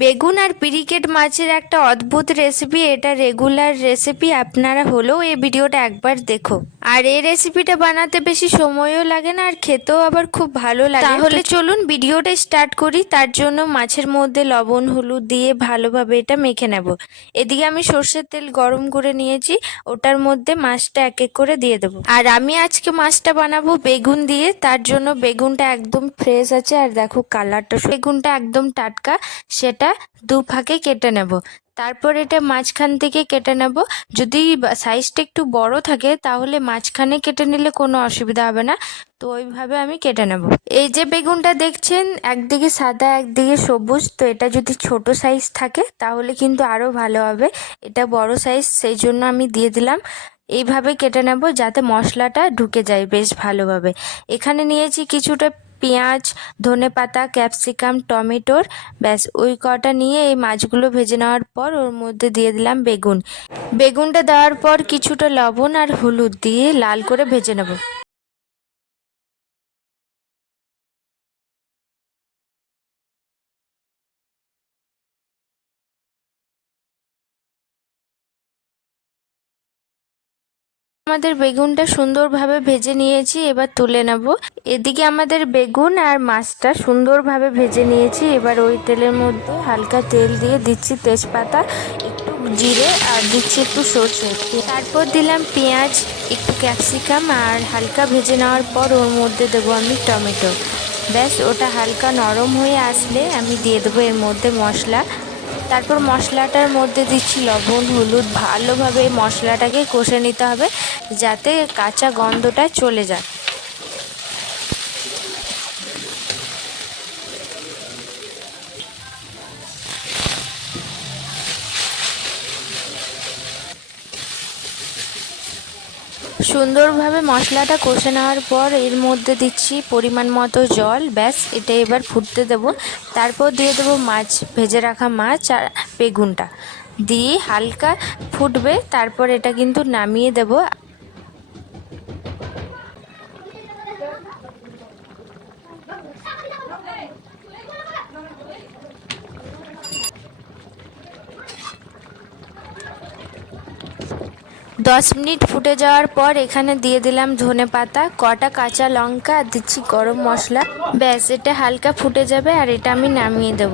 বেগুন আর ব্রিকেট মাছের একটা অদ্ভুত রেসিপি। এটা রেগুলার রেসিপি, আপনারা হলেও এই ভিডিওটা একবার দেখো। আর এই রেসিপিটা বানাতে বেশি সময়ও লাগে না, আর খেতেও আবার খুব ভালো লাগে। তাহলে চলুন ভিডিওটা স্টার্ট করি। তার জন্য মাছের মধ্যে লবণ হলুদ দিয়ে ভালোভাবে এটা মেখে নেব। এদিকে আমি সর্ষের তেল গরম করে নিয়েছি, ওটার মধ্যে মাছটা এক এক করে দিয়ে দেবো। আর আমি আজকে মাছটা বানাবো বেগুন দিয়ে, তার জন্য বেগুনটা একদম ফ্রেশ আছে। আর দেখো কালারটা, বেগুনটা একদম টাটকা। সেটা দু ভাগে কেটে নেব। তারপর এটা মাঝখান থেকে কেটে নেব। যদি সাইজটা একটু বড় থাকে তাহলে মাঝখানে কেটে নিলে কোনো অসুবিধা হবে না, তো ওইভাবে আমি কেটে নেব। এই যে বেগুনটা দেখছেন, একদিকে সাদা একদিকে সবুজ, তো এটা যদি ছোট সাইজ থাকে তাহলে কিন্তু আরও ভালো হবে। এটা বড় সাইজ, সেই জন্য আমি দিয়ে দিলাম। এইভাবে কেটে নেব যাতে মশলাটা ঢুকে যায় বেশ ভালোভাবে। এখানে নিয়েছি কিছুটা পেঁয়াজ, ধনেপাতা, ক্যাপসিকাম, টমেটোর, ব্যাস ওই কটা নিয়ে এই মাছগুলো ভেজে নেওয়ার পর ওর মধ্যে দিয়ে দিলাম বেগুন। বেগুনটা দেওয়ার পর কিছুটা লবণ আর হলুদ দিয়ে লাল করে ভেজে নেব। আমাদের বেগুনটা সুন্দরভাবে ভেজে নিয়েছি, এবার তুলে নেব। এদিকে আমাদের বেগুন আর মাছটা সুন্দরভাবে ভেজে নিয়েছি। এবার ওই তেলের মধ্যে হালকা তেল দিয়ে দিচ্ছি তেজপাতা, একটু জিরে আর দিচ্ছি একটু সর্ষে। তারপর দিলাম পেঁয়াজ, একটু ক্যাপসিকাম, আর হালকা ভেজে নেওয়ার পর ওর মধ্যে দেবো আমি টমেটো। ব্যাস ওটা হালকা নরম হয়ে আসলে আমি দিয়ে দেবো এর মধ্যে মশলা। তারপর মশলাটার মধ্যে দিচ্ছি লবণ হলুদ, ভালোভাবে মশলাটাকে কষে নিতে হবে যাতে কাঁচা গন্ধটা চলে যায়। সুন্দরভাবে মশলাটা কষে নেওয়ার পর এর মধ্যে দিচ্ছি পরিমাণ মতো জল। ব্যাস এটা এবার ফুটতে দেব। তারপর দিয়ে দেবো মাছ, ভেজে রাখা মাছ আর বেগুনটা দিয়ে হালকা ফুটবে, তারপর এটা কিন্তু নামিয়ে দেব। 10 মিনিট ফুটে যাওয়ার পর এখানে দিয়ে দিলাম ধনেপাতা, কটা কাঁচা লঙ্কা আর দিচ্ছি গরম মশলা। ব্যাস এটা হালকা ফুটে যাবে আর এটা আমি নামিয়ে দেব।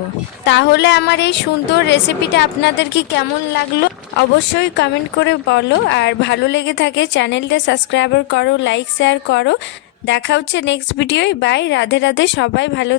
তাহলে আমার এই সুন্দর রেসিপিটা আপনাদের কি কেমন লাগলো অবশ্যই কমেন্ট করে বলো। আর ভালো লেগে থাকে চ্যানেলটা সাবস্ক্রাইব করো, লাইক শেয়ার করো। দেখা হচ্ছে নেক্সট ভিডিওয়। বাই, রাধে রাধে, সবাই ভালো।